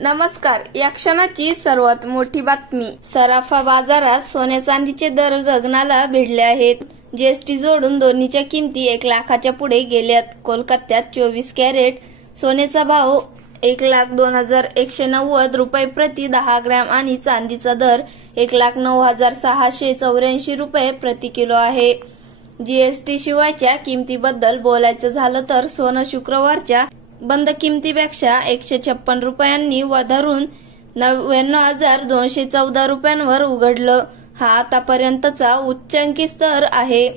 नमस्कार. या क्षणाची सर्वात मोठी बातमी. सराफा बाजारात सोन्या चांदीचे दर गगनाला भिडले आहेत. जीएसटी जोडून दोन्हीच्या किमती 1 लाखाच्या पुढे गेल्यात. कोलकात्यात 24 कॅरेट सोन्याचा भाव 1,02,190 रुपये प्रति 10 ग्रॅम आणि चांदीचा दर 1,09,684 रुपये प्रति किलो आहे. जीएसटी शिवायच्या किमतीबद्दल बोलायचं झालं तर सोनं शुक्रवारच्या बंद किमतीपेक्षा 156 रुपयांनी वधारून 99,214 रुपयांवर उघडलं. हा आतापर्यंतचा उच्चांकी स्तर आहे.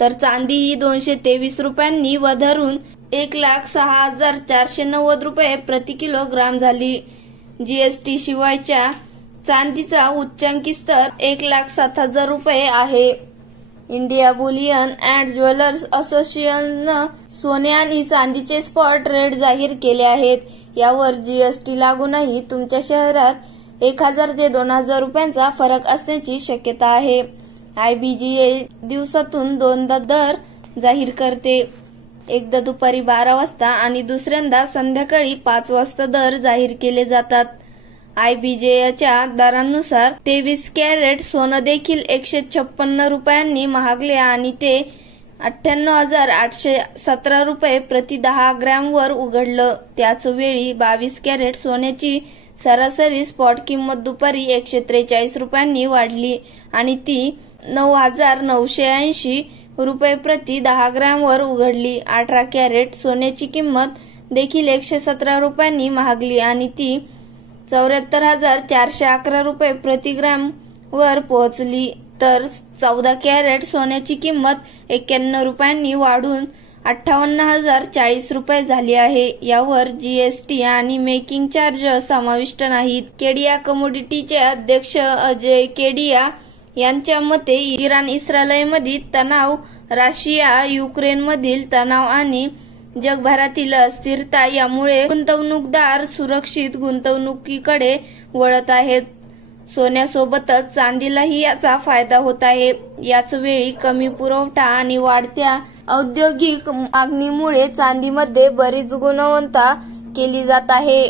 तर चांदी ही 223 रुपयांनी वधारून 1,06,490 रुपये प्रति किलोग्राम झाली. जीएसटी शिवायच्या चांदीचा उच्चांकी स्तर 1,07,000 रुपये आहे. इंडिया बुलियन अँड ज्वेलर्स असोसिएशननं सोने आणि चांदीचे स्पॉट रेट जाहीर केले आहेत. यावर जीएसटी लागूनही तुमच्या शहरात 1,000 ते 2,000 रुपयांचा फरक असण्याची शक्यता आहे. आयबीजीए दिवसातून 2दा दर जाहीर करते. एकदा दुपारी 12 वाजता आणि दुसऱ्यांदा संध्याकाळी 5 वाजता दर जाहीर केले जातात. आयबीजेच्या दरांनुसार 23 कॅरेट सोनं देखील 156 रुपयांनी महागले आणि ते 98,817 रुपये प्रति 10 ग्रॅमवर उघडलं. त्याच वेळी 22 कॅरेट सोन्याची सरासरी स्पॉट किंमत दुपारी 143 रुपयांनी वाढली आणि ती 9,980 रुपये प्रति 10 ग्रॅमवर उघडली. 18 कॅरेट सोन्याची किंमत देखील 117 रुपयांनी महागली आणि ती 74,411 रुपये प्रति ग्रॅम वर पोहोचली. तर 14 कॅरेट सोन्याची किंमत 91 रुपयांनी वाढून 58,040 रुपये झाली आहे. यावर जीएसटी आणि मेकिंग चार्ज समाविष्ट नाहीत. केडिया कमोडिटीचे अध्यक्ष अजय केडिया यांच्या मते इराण इस्रायलमधील तणाव, रशिया युक्रेनमधील तणाव आणि जगभरातील अस्थिरता यामुळे गुंतवणूकदार सुरक्षित गुंतवणुकीकडे वळत आहेत. सोन्यासोबतच चांदीलाही याचा फायदा होत आहे. याच वेळी कमी पुरवठा आणि वाढत्या औद्योगिक मागणीमुळे चांदीमध्ये बरीच गुणवत्ता केली जात आहे.